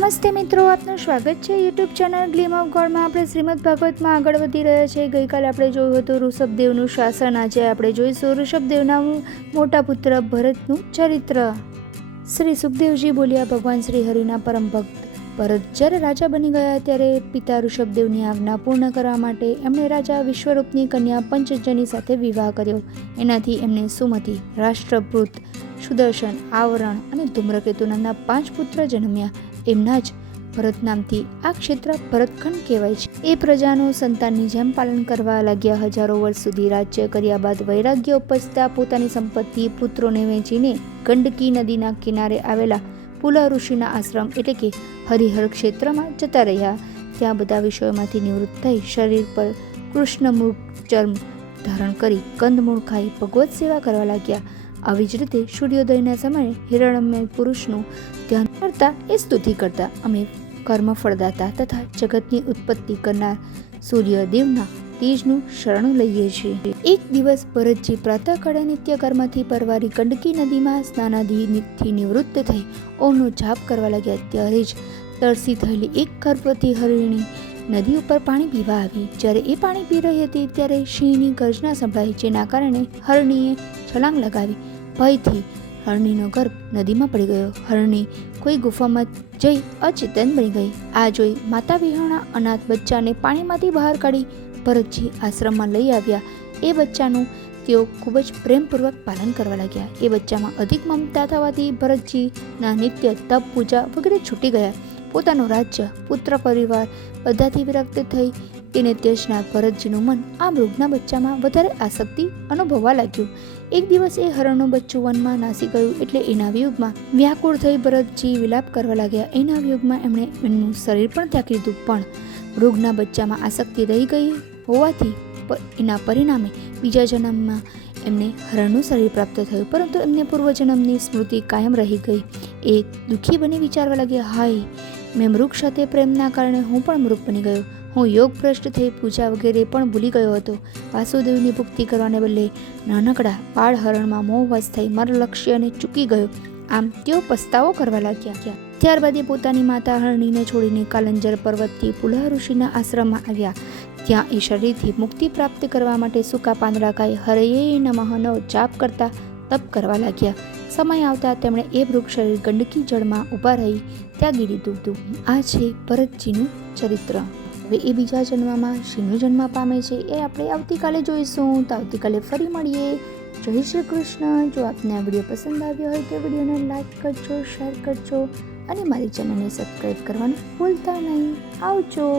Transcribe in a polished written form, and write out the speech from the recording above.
નમસ્તે મિત્રો, આપનું સ્વાગત છે યુટ્યુબ ચેનલ ગ્લીમ ઓફ ગોડમાં. આપણે શ્રીમદ ભાગવતમાં આગળ વધી રહ્યા છીએ. ગઈકાલે આપણે જોયું હતું ઋષભદેવનું શાસન. આજે આપણે જોઈશું ઋષભદેવના મોટા પુત્ર ભરતનું ચરિત્ર. શ્રી સુખદેવજી બોલ્યા, ભગવાન શ્રી હરિના પરમ ભક્ત ભરત જ્યારે રાજા બની ગયા ત્યારે પિતા ઋષભદેવની આજ્ઞા પૂર્ણ કરવા માટે એમણે રાજા વિશ્વરૂપની કન્યા પંચજની સાથે વિવાહ કર્યો. એનાથી એમને સુમતિ, રાષ્ટ્રપૃત, સુદર્શન, આવરણ અને ધૂમ્રકેતુ નામના 5 પુત્ર જન્મ્યા. એમના જ ભરત નામથી આ ક્ષેત્ર ભરતખંડ કહેવાય છે. એ પ્રજાનું સંતાનની જેમ પાલન કરવા લાગ્યા. હજારો વર્ષ સુધી રાજ્ય કર્યા બાદ વૈરાગ્ય ઉપજતા પોતાની સંપત્તિ પુત્રોને વેચીને ગંડકી નદીના કિનારે આવેલા પુલા ઋષિના આશ્રમ એટલે કે હરિહર ક્ષેત્રમાં જતા રહ્યા. ત્યાં બધા વિષયોમાંથી નિવૃત્ત થઈ શરીર પર કૃષ્ણમૃગ ચર્મ ધારણ કરી કંદમૂળ ખાઈ ભગવત સેવા કરવા લાગ્યા. આવી જ રીતે સૂર્યોદયના સમયે હિરણ્મય પુરુષનું ધ્યાન કરતા એ સ્તુતિ કરતા, અમે કર્મ ફળદાતા તથા જગતની ઉત્પત્તિ કરનાર સૂર્યદેવના તેજનું શરણ લઈએ છીએ. એક દિવસ ભરતજી પ્રાતઃકાળે નિત્ય કર્મથી પરવારી ગંડકી નદીમાં સ્નાનાદિથી નિવૃત્ત થઈ ઓમનો જાપ કરવા લાગ્યા. ત્યારે જ તરસી થયેલી એક ગર્ભવતી હરિણી નદી ઉપર પાણી પીવા આવી. જ્યારે એ પાણી પી રહી હતી ત્યારે સિંહની ગર્જના સંભળાઈ, જેના કારણે હરણીએ છલાંગ લગાવી. ભયથી હરણીનો ગર્ભ નદીમાં પડી ગયો. હરણી કોઈ ગુફામાં જઈ અચેતન બની ગઈ. આ જોઈ માતા વિહોણા અનાથ બચ્ચાને પાણીમાંથી બહાર કાઢી ભરતજી આશ્રમમાં લઈ આવ્યા. એ બચ્ચાનું તેઓ ખૂબ જ પ્રેમપૂર્વક પાલન કરવા લાગ્યા. એ બચ્ચામાં અધિક મમતા થવાથી ભરતજીના નિત્ય તપ, પૂજા વગેરે છૂટી ગયા. પોતાનું રાજ્ય, પુત્ર પરિવાર બધાથી વિરક્ત થઈ તેને ત્યજનાર ભરતજીનું મન આ મૃગના બચ્ચામાં વધારે આસક્તિ અનુભવવા લાગ્યું. એક દિવસ એ હરણનું બચ્ચું વનમાં નાસી ગયું એટલે એના વિયોગમાં વ્યાકુળ થઈ ભરતજી વિલાપ કરવા લાગ્યા. એના વિયોગમાં એમણે એમનું શરીર પણ ત્યાગી દીધું. પણ મૃગના બચ્ચામાં આસક્તિ રહી ગઈ હોવાથી એના પરિણામે બીજા જન્મમાં એમને હરણનું શરીર પ્રાપ્ત થયું, પરંતુ એમને પૂર્વજન્મની સ્મૃતિ કાયમ રહી ગઈ. એ દુઃખી બની વિચારવા લાગ્યા, હાય, મેં મૃગ સાથે પ્રેમના કારણે હું પણ મૃગ બની ગયો. હું યોગ ભ્રષ્ટ થઈ પૂજા વગેરે પણ ભૂલી ગયો હતો. વાસુદેવની ભક્તિ કરવાને બદલે નાનકડા બાળ હરણમાં મોહવશ થઈ મારા લક્ષ્યને ચૂકી ગયો. આમ તેઓ પસ્તાવો કરવા લાગ્યા. ત્યારબાદ એ પોતાની માતા હરણીને છોડીને કાલંજર પર્વતથી પુલા ઋષિના આશ્રમમાં આવ્યા. ત્યાં એ શરીરથી મુક્તિ પ્રાપ્ત કરવા માટે સૂકા પાંદડા ખાઈ હરયે નમઃનો જાપ કરતા તપ કરવા લાગ્યા. સમય આવતા તેમણે એ વૃક્ષ શરીર ગંડકી જળમાં ઊભા રહી ત્યાગી દીધું. આ છે ભરતજીનું ચરિત્ર. હવે એ બીજા જન્મમાં સિંહનો જન્મ પામે છે, એ આપણે આવતીકાલે જોઈશું. તો આવતીકાલે ફરી મળીએ. જય શ્રી કૃષ્ણ. જો આપને આ વિડીયો પસંદ આવ્યો હોય તો વિડીયોને લાઈક કરજો, શેર કરજો અને મારી ચેનલને સબસ્ક્રાઈબ કરવાનું ભૂલતા નહીં. આવજો.